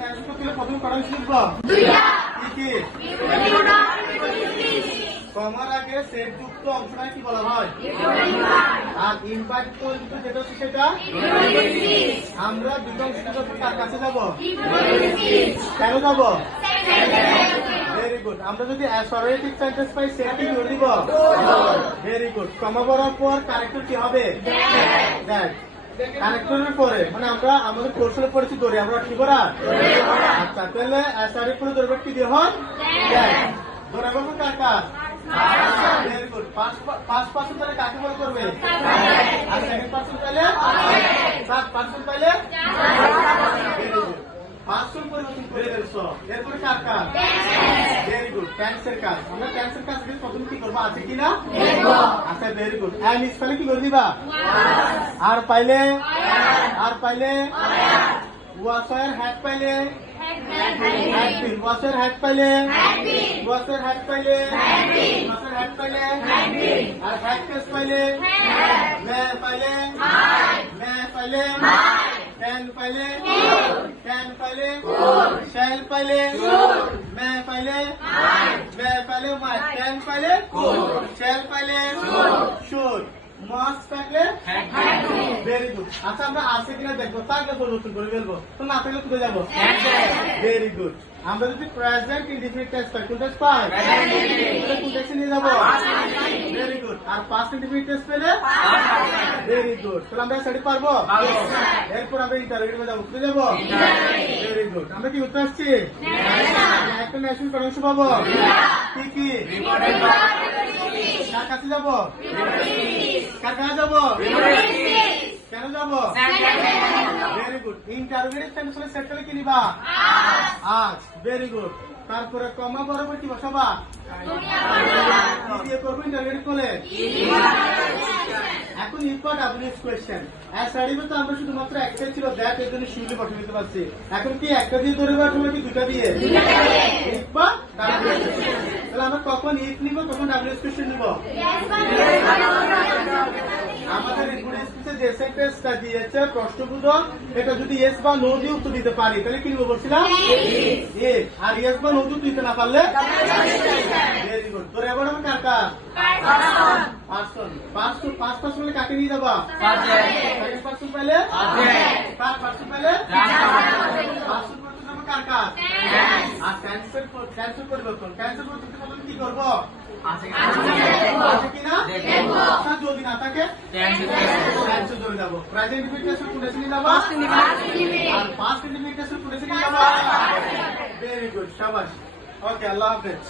ন্যায়সূত্র তুলে প্রথমে কটা লিখবো? কি কমার আগে সেট যুক্ত অংশটাকে কি বলা হয়? আর ইম্পাক্ট যেটা হচ্ছে সেটা আমরা দুটো অংশ কার কাছে যাবো? কেন যাবো? Very good. আমরা যদি অ্যাসোরিয়েটিভ সেন্টেন্স পাই সেটা কি করে দিব? Very good. কমা বলার পর কারেক্টর কি হবে? দ্যাট। কারেক্টরের পরে মানে আমরা আমাদের কৌশলে পড়েছি ধরে আমরা কি করা? আচ্ছা তাহলে অ্যাসোরিয়েটিভ পরে ধরবে কি দিয়ে হয়? দ্যাট। ধরে বলবো কার কার? Very good. ফার্স্ট পারসন তাহলে কাকে বলে করবে? আর সেকেন্ড পারসন তাহলে? থার্ড পারসন তাহলে? Very good. পার্সন পরিবর্তন করে ফেলছো। এরপরে কার কাজ? Very good. টেন্সের কাজ। আমরা টেন্সের কাজ প্রথম কি করবো? আছে কিনা? আচ্ছা ভেরি গুড। এম ইস পাইলে কি করে দিবা? আর পাইলে? আর পাইলে? ওয়াসার হ্যাড পাইলে? ওয়াসার হ্যাড পাইলে? ওয়াসার হ্যাড পাইলে? ওয়াসার হ্যাড পাইলে? আর হ্যাড কেস পাইলে? মে পাইলে? মে পাইলে? कैन पहले कैन पहले शैल पहले मैं पहले मैं कैन पहले शैल पहले शुड মাস থাকলে ভেরি গুড। আচ্ছা আমরা আছে কিনা দেখবো, থাকলে পরিবর্তন করে ফেলবো, তো না থাকলে কোথায় যাবো? Very good. আমরা যদি প্রেজেন্ট ইনডিফিনিট টেন্স পাই কোন টেন্স পাই? কোন টেন্সে নিয়ে যাবো? Very good. আর পাস্ট ইনডিফিনিট টেন্স পেলে? Very good. তাহলে আমরা সেটা পারবো? এরপর আমরা ইন্টারোগেটিভে যাবো, কোথায় যাবো? Very good. আমরা কি উত্তর আসছি? একটা ন্যাশনাল কনভেনশন পাবো। কি কি কার কাছে যাবো? কার কাছে যাবো? কেন যাবো? Very good. ইন্টারোগেটিভ টেন্সে সেট করলে কি নিবা? আজ। Very good. তারপরে কমা বরাবর কি বসাবা? দিয়ে করবো ইন্টারোগেটিভ করলে। এখন ইম্পর্ট ডাব্লিউএস কোয়েশ্চেন। অ্যাসারিভে তো আমরা শুধুমাত্র একটা ছিল দ্যাট, এর জন্য শিউলি বসে দিতে পারছি। এখন কি একটা দিয়ে ধরে রাখবো কি দুটা দিয়ে? ইফ বা ডাব্লিউএস। তাহলে আমরা কখন ইফ নিব কখন ডাব্লিউএস কোয়েশ্চেন নিব? আমাদের ইনপুট স্পিচে যে সেন্টেন্সটা দিয়েছে প্রশ্নবোধক, এটা যদি ইয়েস বা নো দিয়ে উত্তর দিতে পারি তাহলে কি নিব বলছিলাম? ইফ। আর ইয়েস বা নো দিয়ে দিতে না পারলে? Very good. তোর এবার আমার কার কার? পার্সন। পাঁচ পার্সন হলে কাকে নিয়ে যাবা? সেকেন্ড পার্সন পেলে? থার্ড পার্সন পেলে? পার্সন পরিবর্তন আমার কার কার? আর ক্যান্সেল পরিবর্তন প্রথমে কি করবো? আছে কিনা? যদি না থাকে ক্যান্সেল করে যাবো। প্রেজেন্ট ইনডিফিনিট কোন টেন্সে নিয়ে যাবা? আর পাস্ট ইনডিফিনিট কোন টেন্সে নিয়ে যাবা? Very good. শাবাশ। ওকে, আল্লাহ হাফেজ।